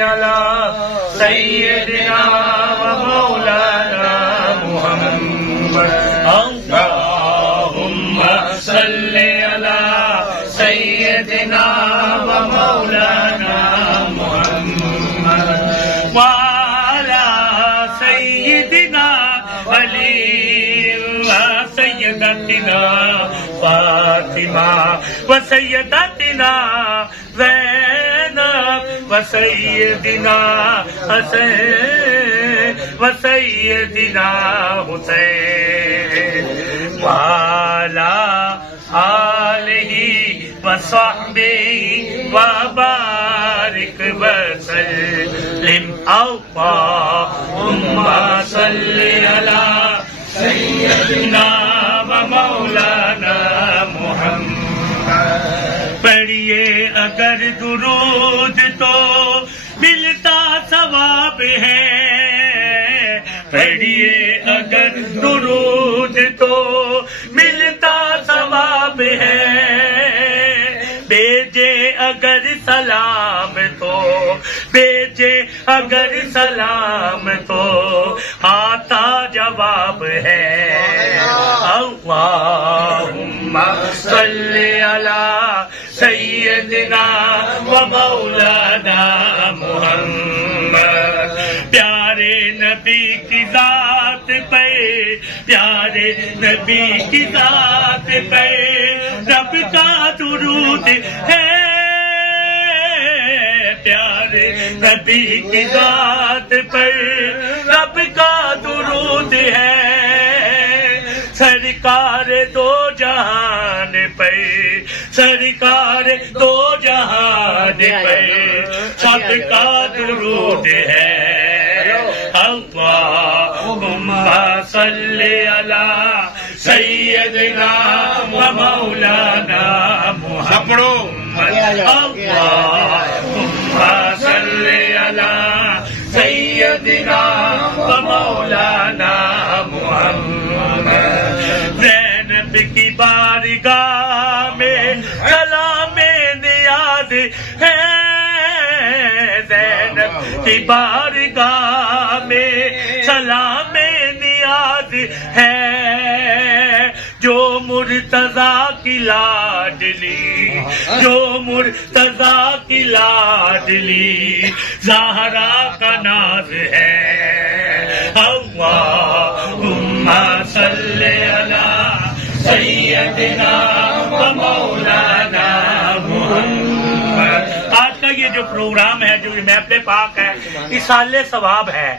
على سيدنا ومولانا محمد اللهم صل على سيدنا ومولانا محمد وعلى سيدنا علي وسيدتنا فاطمة وسيدتنا زينب وسيدنا حسين وسيدنا حسين وعلى آلہ وصحبہ وبارک وسلم اللہم صل علی سیدنا ومولانا محمد پڑھیے اگر درود تو ملتا ثواب ہے پڑھیے اگر درود تو ملتا ثواب ہے بھیجے اگر سلام تو بھیجے اگر سلام تو آتا جواب ہے اللہم صلی علی سیدنا و مولانا محمد پیارے نبی کی ذات پہ پیارے نبی کی ذات پہ رب کا درود ہے پیارے نبی کی ذات پر رب کا درود ہے سرکار دو جہان پہ سرکار دو جہان پہ سب کا درود ہے اللہم صلی علی سیدنا و مولانا محمد اللہم صلی علی سیدنا و مولانا محمد زینب کی بارگاہ میں کلام نیاز ہے زینب کی بارگاہ میں سلام نیاز ہے جو مرتضیٰ کی لاڈلی جو مرتضیٰ کی لاڈلی زہرا کا ناز ہے اللہم صلی علی سیدنا و مولانا محمد آج کا یہ جو پروگرام ہے جو محفل پاک ہے ایصال ثواب ہے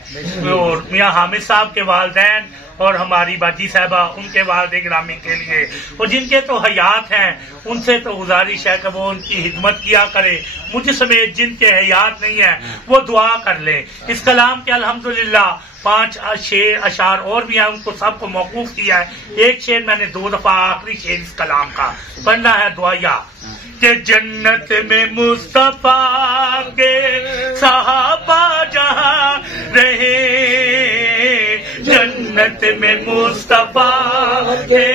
اور میاں حامد صاحب کے والدین اور ہماری باجی صاحبہ ان کے والد گرامی کے لیے اور جن کے تو حیات ہیں ان سے تو گزارش ہے کہ وہ ان کی خدمت کیا کرے مجھ سمیت جن کے حیات نہیں ہیں وہ دعا کر لیں اس کلام کے الحمدللہ 5 اشعار اور بھی ہیں ان کو سب کو موقوف کیا ہے ایک شعر میں نے 2 دفعہ آخری شعر اس کلام کا پڑھنا ہے دعائیا کہ جنت میں مصطفیٰ کے صحابہ جہاں رہے جنت میں مصطفیٰ کے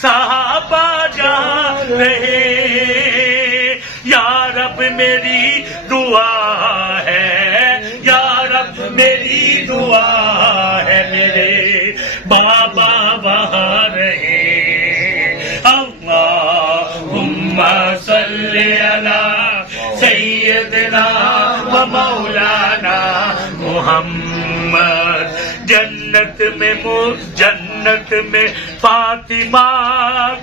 صحابہ جہاں رہے یا رب میری دعا ہے یا رب میری دعا ہے میرے بابا وہاں رہے اللہم صلی علی سیدنا و مولانا محمد جنت میں فاطمہ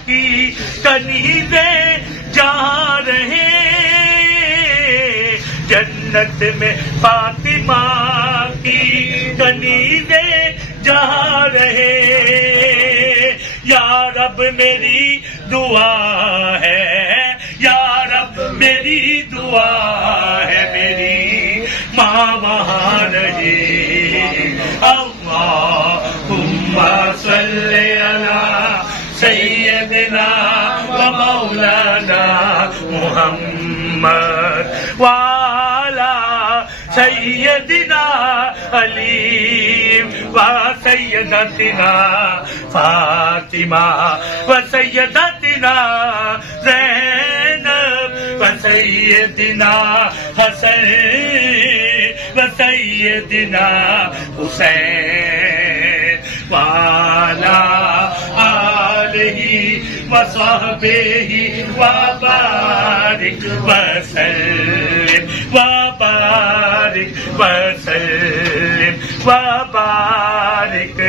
کی کنیزیں جہاں رہے جنت میں فاطمہ کی کنیزیں جہاں رہے یا رب میری دعا ہے یا رب میری دعا ہے میری ماں وہاں رہے اللہم صلی علی سیدنا و مولانا محمد وعلی سیدنا علی و سیدتنا فاطمہ و سیدتنا زینب و سیدنا حسین وسیدنا حسین وعلی آلہ وصحبہ وبارک وسلم وبارک وسلم وبارک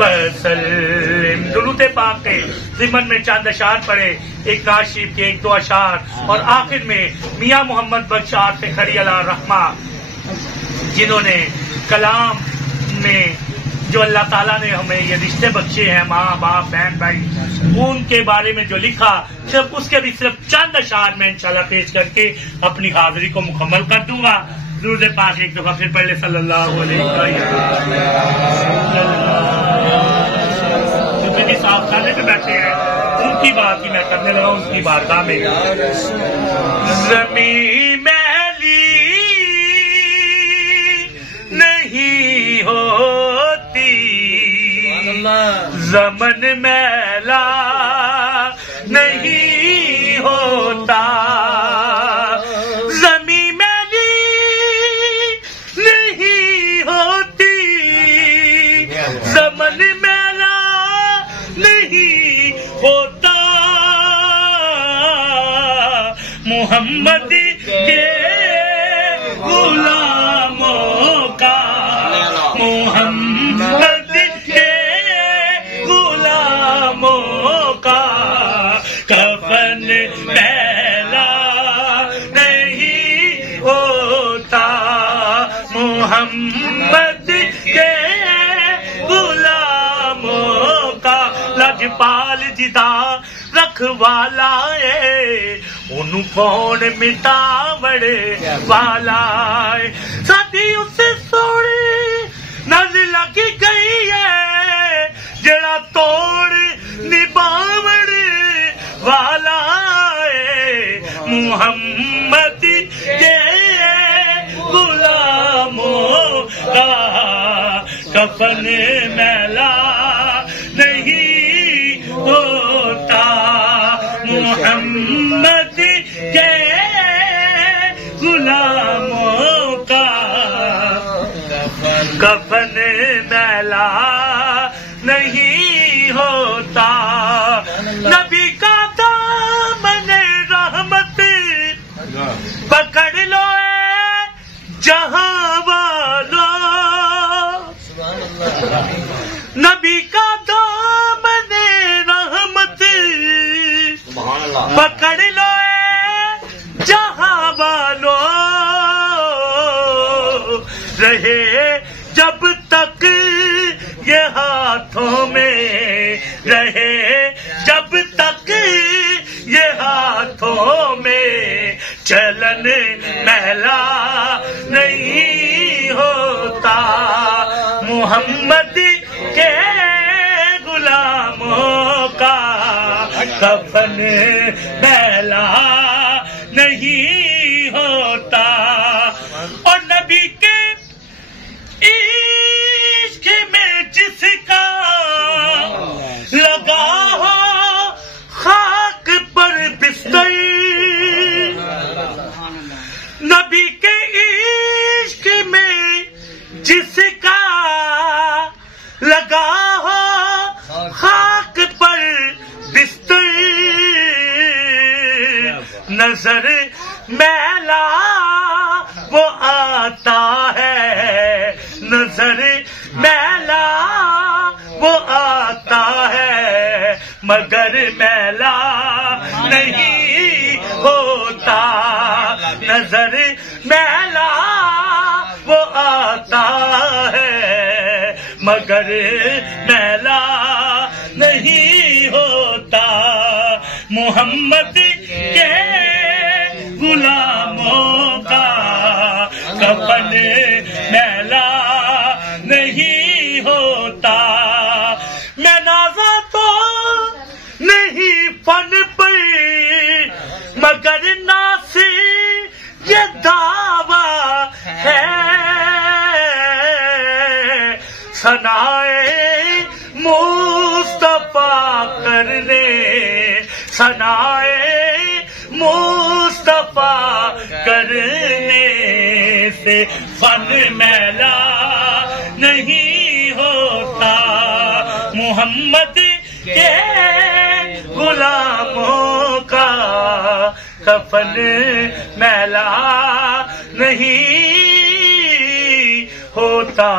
وسلم. درود پاک کے ضمن میں چند اشعار پڑھے، ایک نعت شریف کے ایک دو اشعار، اور آخر میں میاں محمد بخش عارف کھڑی علیہ الرحمہ جنہوں نے کلام میں جو اللہ تعالیٰ نے ہمیں یہ رشتے بخشے ہیں، ماں باپ بہن بھائی، ان کے بارے میں جو لکھا، صرف اس کے بھی صرف چند اشعار میں انشاءاللہ پیش کر کے اپنی حاضری کو مکمل کر دوں گا. درود پاک ایک دفعہ پھر پڑھ لے صلی اللہ علیہ وسلم. جو میری صاحب خانے پہ بیٹھے ہیں ان کی بات ہی میں کرنے لگا، ان کی بارگاہ میں. زمین میلی نہیں ہوتی، زمن میلا نہیں ہوتا، زمین میلی نہیں ہوتی، زمن میلا نہیں ہوتا، محمد کے غلاموں کا، محمد کے غلاموں کا کفن میلا نہیں ہوتا، محمد کے غلاموں کا. لجپال جدا رکھوالا ہے، انہوں کون مٹاوڑ والا ہے، ساتھی اسے سوڑی نظر لگ گئی ہے، جڑا توڑ نباوڑ والا ہے، محمد کے غلاموں کا کفن میلا نہیں ہوتا، محمد کے غلاموں کا کفن میلا نہیں ہوتا. نبی کا دامن رحمت پکڑ لو اے جہاں والوں، نبی کا دامن رحمت پکڑ لو اے جہاں والوں، رہے جب تک یہ ہاتھوں میں، رہے جب تک یہ ہاتھوں میں، چلن میلا نہیں ہوتا، محمد کے غلاموں کا کفن میلا نہیں ہوتا. اور نبی کے عشق میں جس کا لگا ہو خاک پر بستر، نبی کے عشق میں جس کا لگا ہو خاک پر بستر، نظر میلا وہ آتا ہے، نظر میلا وہ آتا ہے، مگر میلا نہیں ہوتا، نظر میلا وہ آتا ہے، مگر میلا نہیں ہوتا، محمد کے غلاموں کا کفن میلا نہیں ہوتا. میں نازا تو نہیں فن پر، مگر ناصر یہ دعویٰ ہے، ثنائے مصطفیٰ کرنے، ثنائے مصطفیٰ کرنے سے کفن میلا نہیں ہوتا، محمد کے غلاموں کا کفن میلا نہیں ہوتا۔